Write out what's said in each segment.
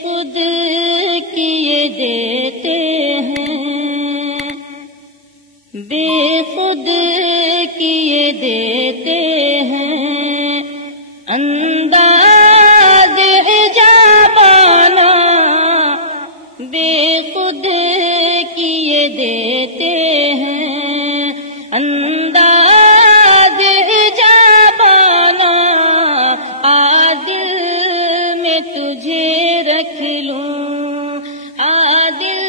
خود کیے دیتے ہیں، بے خود کیے دیتے ہیں، انداز عجابانہ بے خود کیے دیتے ہیں، انداز عجابانہ عادل میں تجھے رکھ لوں، عادل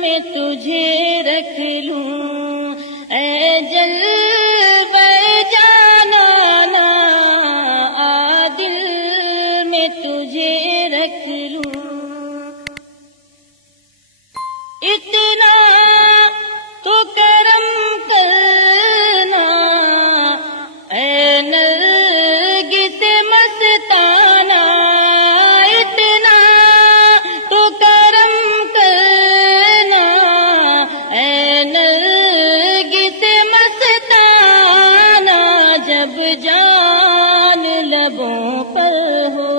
میں تجھے رکھ لوں، اے جلوہ جانانا عادل میں تجھے رکھ لوں۔ اتنا تو کرم کرنا اے نرگس مستانہ، اتنا تو کرم کرنا اے نرگس مستانہ، جب جان لبوں پر ہو،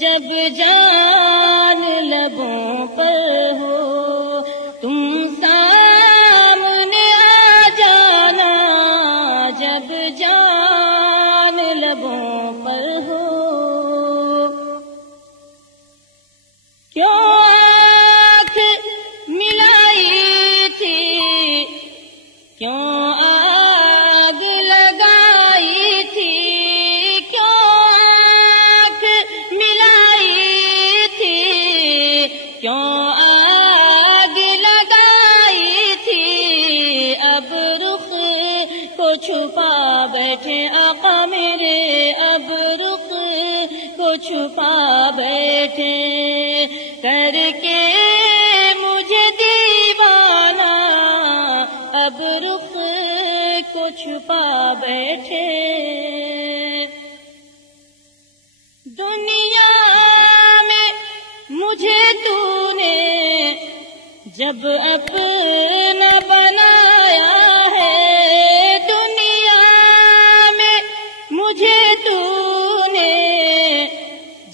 جب جان لبوں پر ہو، تم سامنے آ جانا، جب جان لبوں پر ہو۔ کیوں آنکھ ملائی تھی، کیوں آگ لگائی تھی، کیوں آنکھ ملائی تھی، کیوں آگ لگائی تھی، اب رخ کو چھپا بیٹھے آقا میرے، اب رخ کو چھپا بیٹھے، کر کے مجھے دیوانہ، اب رخ کو چھپا بیٹھے۔ دنیا میں مجھے تو نے جب اپنا بنایا ہے، دنیا میں مجھے تو نے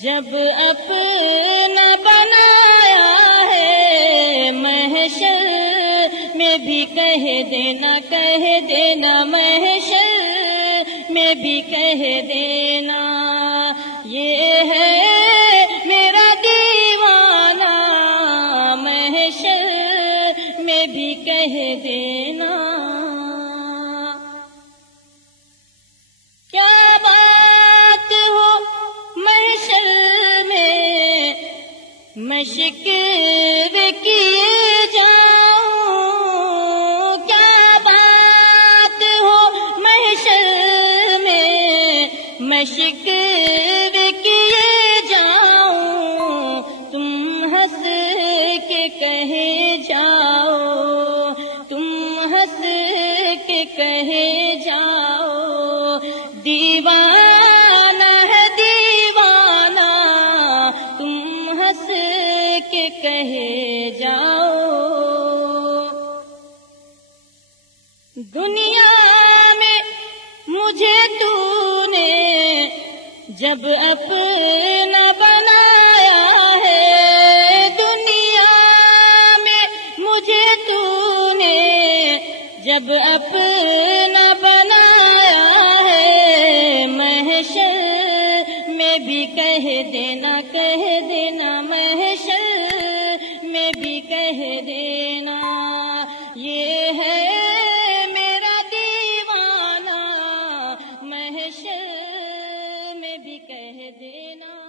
جب اپنا بنایا ہے، محشر میں بھی کہہ دینا، کہہ دینا، محشر میں بھی کہہ دینا، یہ ہے میرا دیوانہ، محشر میں بھی کہہ دینا۔ کیا بات ہو محشر میں میں شکوے کیے جاؤں، کیا بات ہو محشر میں شکوے کیے جاؤں، تم ہنس کے کہے جاؤ، تم ہنس کے کہے جاؤ، دیوانہ ہے دیوانہ، تم ہنس کے کہے جاؤ۔ دنیا میں مجھے تو نے جب اپنا بنایا ہے، دنیا میں مجھے تو نے جب اپنا بنایا ہے، محشر میں بھی کہہ دینا، کہہ دینا، محشر میں بھی کہہ دینا، یہ ہے میرا دیوانہ، محشر میں بھی کہہ دینا۔